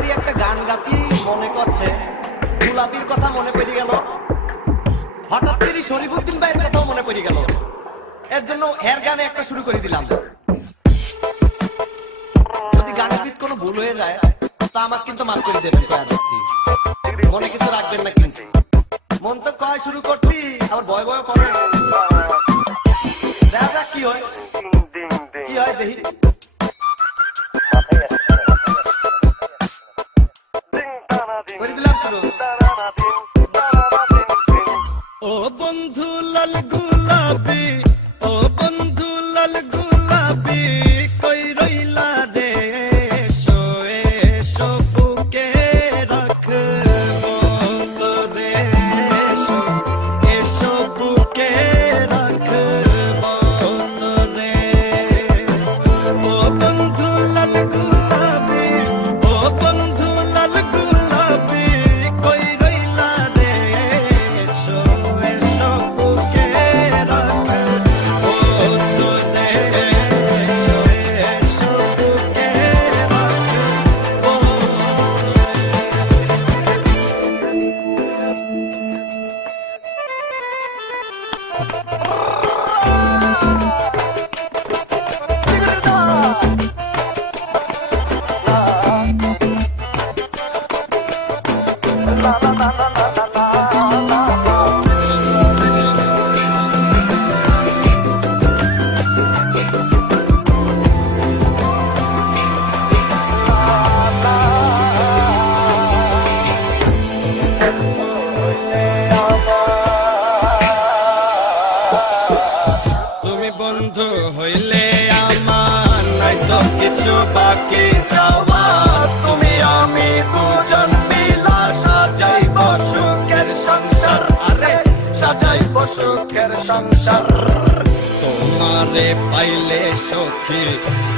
করি একটা গান গাতি মনে করছে গোলাপির কথা মনে পড়ে গেল, হঠাৎ করে শরীফুদ্দিন ভাইয়ের কথাও মনে পড়ে গেল। এর জন্য হের গানে একটা শুরু করে দিলাম। যদি গানের ভিত কোনো ভুল হয়ে যায় তা আমার কিন্তু মাফ করে দেবেন, কয়া যাচ্ছি, মনে কিছু রাখবেন না কিন্তু। মন তো কয় শুরু করতি, আবার ভয় ভয় করে। দেখা যাক কি হয়, কি হয় দেখি। করে দিলাম শুরু। ও বন্ধু লাল গুলাবি, ও বন্ধু লাল গুলাবি, কই রইলা রে? এসো এসো বুকে রাখবো তোরে, এসো এসো বুকে রাখবো তোরে। ও বন্ধু লাল গুলাবি, ও বন্ধু লাল গুলাবি, কই রইলা রে? এসো এসো বুকে রাখবো তোরে, এসো এসো বুকে রাখবো তুমি বন্ধু হইলে আমার নাই তো কিছু বাকি যাওয়া। তুমি আমি দুজন মিলা সাজাইব সুখের সংসার, আরে সাজাইব সুখের সংসার। তোমারে পাইলে সখী,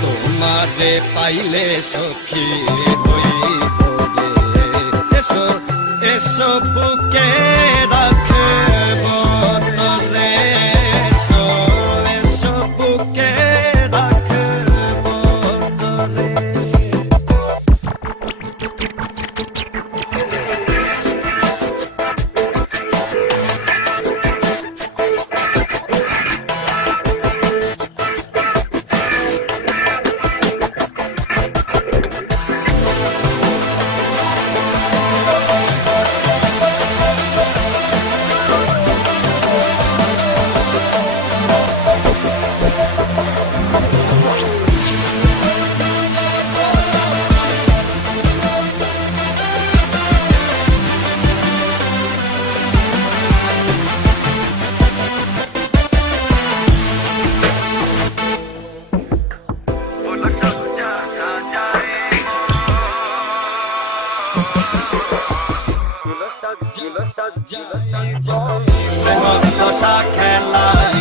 তোমারে পাইলে সখী হইব রে। এসো এসো বুকে রাখব তোরে, এসো এসো বুকে রাখব তোরে। প্রেম দশা খেলাই